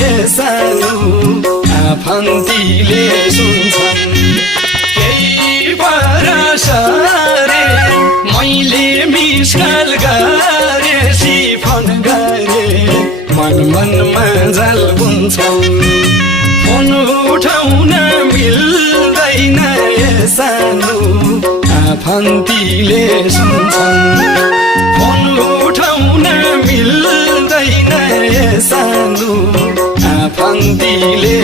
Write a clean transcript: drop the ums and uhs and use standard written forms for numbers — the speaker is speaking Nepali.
सानो आफन्तीले सुन्छन् केही परसरे मैले मिसकल गरे सिफोन गरे मनमा जाल बुन्छन् फोन उठाउन मिल्दैन सानो आफन्तीले सुन्छन् फोन उठाउन मिल्दैन सानो आफन्तीले